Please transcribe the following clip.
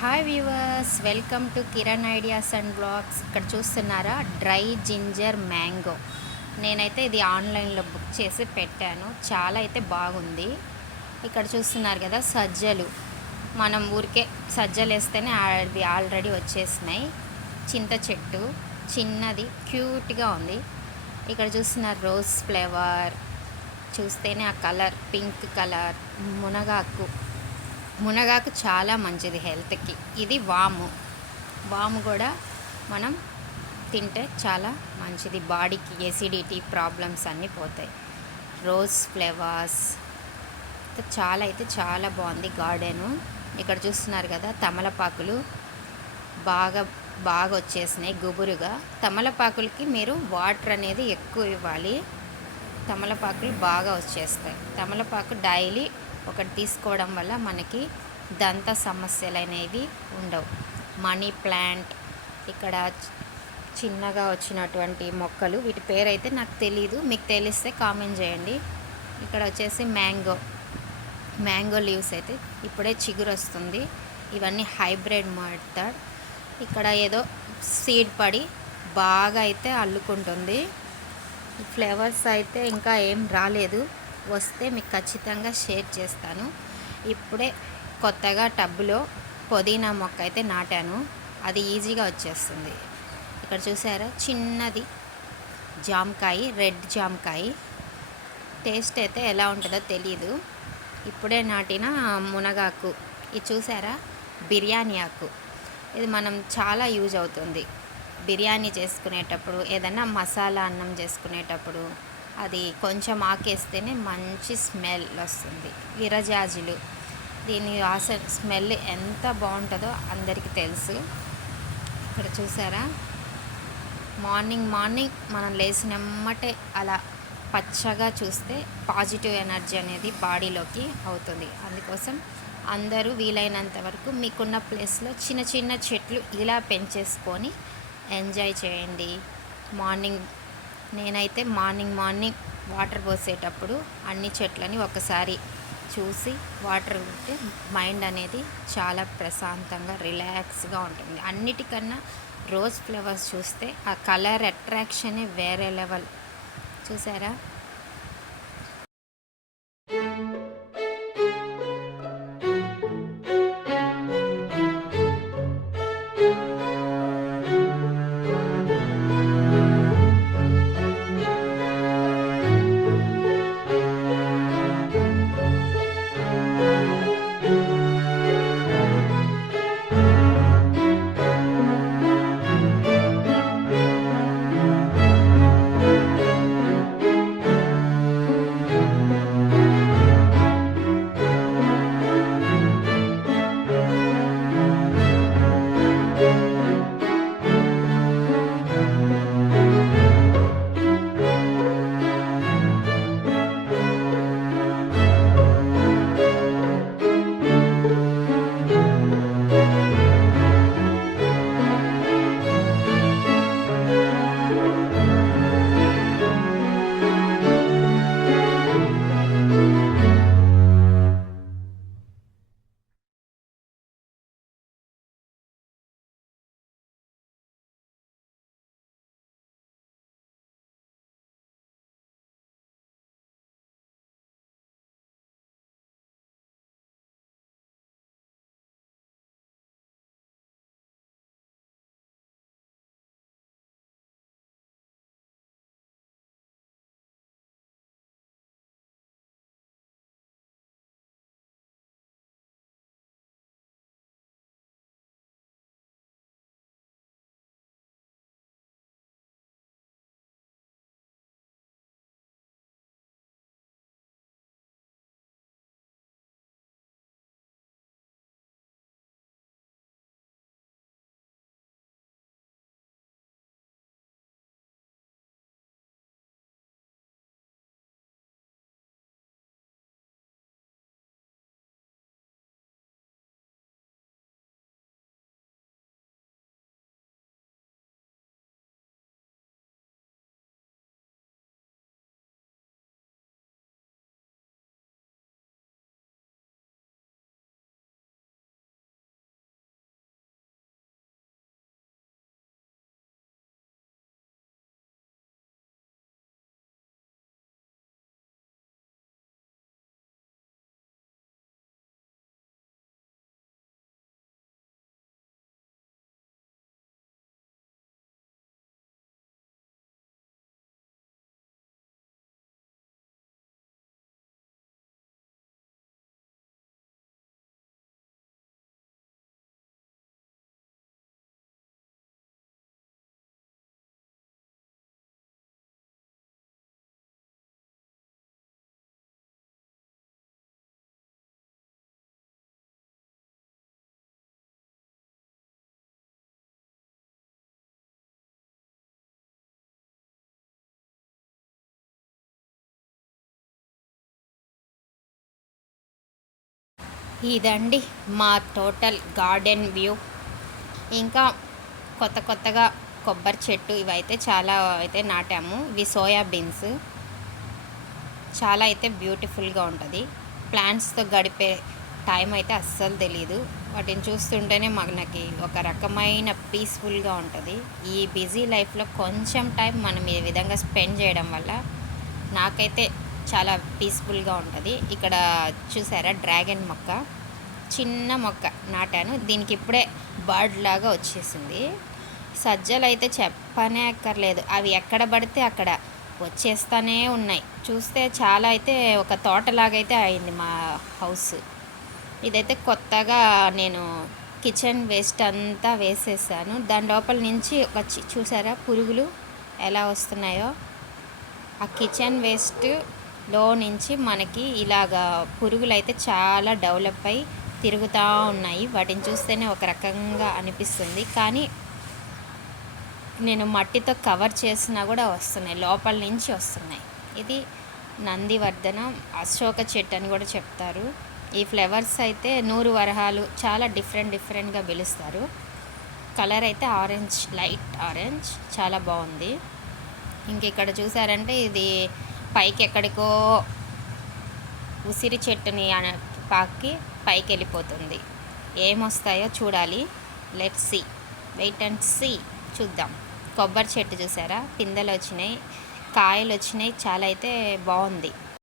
Hi viewers, welcome to Kiran ideas and blogs. ఇక్కడ చూస్తున్నారా, dry ginger mango. నేనైతే ఇది ఆన్లైన్లో బుక్ చేసి పెట్టాను. చాలా అయితే బాగుంది. ఇక్కడ చూస్తున్నారు కదా, సజ్జలు. మనం ఊరికే సజ్జలు వేస్తేనే అవి ఆల్రెడీ వచ్చేసినాయి. చింత చెట్టు చిన్నది క్యూట్గా ఉంది. ఇక్కడ చూస్తున్నారు రోజ్ ఫ్లేవర్. చూస్తేనే ఆ కలర్ పింక్ కలర్. మునగాకు. మునగాకు చాలా మంచిది హెల్త్కి. ఇది వాము. వాము కూడా మనం తింటే చాలా మంచిది, బాడీకి ఎసిడిటీ ప్రాబ్లమ్స్ అన్నీ పోతాయి. రోజ్ ఫ్లేవర్స్ చాలా అయితే చాలా బాగుంది గార్డెను. ఇక్కడ చూస్తున్నారు కదా, తమలపాకులు బాగా బాగా వచ్చేసినాయి గుబురుగా. తమలపాకులకి మీరు వాటర్ అనేది ఎక్కువ ఇవ్వాలి. తమలపాకులు బాగా వచ్చేస్తాయి. తమలపాకు డైలీ ఒకటి తీసుకోవడం వల్ల మనకి దంత సమస్యలు అనేవి ఉండవు. మనీ ప్లాంట్, ఇక్కడ చిన్నగా వచ్చినటువంటి మొక్కలు, వీటి పేరైతే నాకు తెలీదు, మీకు తెలిస్తే కామెంట్ చేయండి. ఇక్కడ వచ్చేసి మ్యాంగో లీవ్స్ అయితే ఇప్పుడే చిగురు వస్తుంది. ఇవన్నీ హైబ్రిడ్ మెథడ్. ఇక్కడ ఏదో సీడ్ పడి బాగా అయితే అల్లుకుంటుంది. ఫ్లేవర్స్ అయితే ఇంకా ఏం రాలేదు, వస్తే మీకు ఖచ్చితంగా షేర్ చేస్తాను. ఇప్పుడే కొత్తగా టబ్బులో పుదీనా మొక్క అయితే నాటాను, అది ఈజీగా వచ్చేస్తుంది. ఇక్కడ చూసారా, చిన్నది జామకాయ, రెడ్ జామకాయ. టేస్ట్ అయితే ఎలా ఉంటుందో తెలీదు. ఇప్పుడే నాటిన మునగాకు. ఇది చూసారా, బిర్యానీ ఆకు. ఇది మనం చాలా యూజ్ అవుతుంది బిర్యానీ చేసుకునేటప్పుడు, ఏదైనా మసాలా అన్నం చేసుకునేటప్పుడు. అది కొంచెం ఆకేస్తేనే మంచి స్మెల్ వస్తుంది. విరజాజులు, దీని స్మెల్ ఎంత బాగుంటుందో అందరికీ తెలుసు. ఇక్కడ చూసారా, మార్నింగ్ మనం లేచినమ్మటే అలా పచ్చగా చూస్తే పాజిటివ్ ఎనర్జీ అనేది బాడీలోకి అవుతుంది. అందుకోసం అందరూ వీలైనంత వరకు మీకున్న ప్లేస్లో చిన్న చిన్న చెట్లు ఇలా పెంచేసుకొని ఎంజాయ్ చేయండి. నేనైతే మార్నింగ్ వాటర్ పోసేటప్పుడు అన్ని చెట్లని ఒకసారి చూసి వాటర్ ఉంటే మైండ్ అనేది చాలా ప్రశాంతంగా రిలాక్స్గా ఉంటుంది. అన్నిటికన్నా రోజ్ ఫ్లవర్స్ చూస్తే ఆ కలర్ అట్రాక్షనే వేరే లెవెల్. చూసారా. ఇదండి మా టోటల్ గార్డెన్ వ్యూ. ఇంకా కొత్త కొత్తగా కొబ్బరి చెట్టు ఇవైతే చాలా అయితే నాటాము. ఇవి సోయా బీన్స్. చాలా అయితే బ్యూటిఫుల్గా ఉంటుంది. ప్లాంట్స్తో గడిపే టైం అయితే అస్సలు తెలీదు. వాటిని చూస్తుంటేనే మనకి ఒక రకమైన పీస్ఫుల్గా ఉంటుంది. ఈ బిజీ లైఫ్లో కొంచెం టైం మనం ఈ విధంగా స్పెండ్ చేయడం వల్ల నాకైతే చాలా పీస్ఫుల్గా ఉంటుంది. ఇక్కడ చూసారా డ్రాగన్ మొక్క, చిన్న మొక్క నాటాను. దీనికి ఇప్పుడే బర్డ్ లాగా వచ్చేసింది. సజ్జలు అయితే చెప్పనే అక్కర్లేదు, అవి ఎక్కడ పడితే అక్కడ వచ్చేస్తూనే ఉన్నాయి. చూస్తే చాలా అయితే ఒక తోటలాగైతే అయింది మా హౌస్. ఇదైతే కొత్తగా నేను కిచెన్ వేస్ట్ అంతా వేసేసాను. దాని లోపల నుంచి ఒక చూసారా పురుగులు ఎలా వస్తున్నాయో. ఆ కిచెన్ వేస్ట్లో నుంచి మనకి ఇలాగా పురుగులు అయితే చాలా డెవలప్ అయి తిరుగుతూ ఉన్నాయి. వాటిని చూస్తేనే ఒక రకంగా అనిపిస్తుంది, కానీ నేను మట్టితో కవర్ చేసినా కూడా వస్తున్నాయి, లోపల నుంచి వస్తున్నాయి. ఇది నందివర్ధనం అశోక చెట్టు అని కూడా చెప్తారు. ఈ ఫ్లవర్స్ అయితే 100 వరహాలు, చాలా డిఫరెంట్గా పిలుస్తారు. కలర్ అయితే ఆరెంజ్, లైట్ ఆరెంజ్, చాలా బాగుంది. ఇంక ఇక్కడ చూసారంటే ఇది పైకి ఎక్కడికో ఉసిరి చెట్టుని పాకి పైకి వెళ్ళిపోతుంది. ఏమొస్తాయో చూడాలి. Let's see, wait and see, చూద్దాం. కొబ్బరి చెట్టు చూసారా, పిందెలు వచ్చినాయి, కాయలు వచ్చినాయి, చాలా అయితే బాగుంది.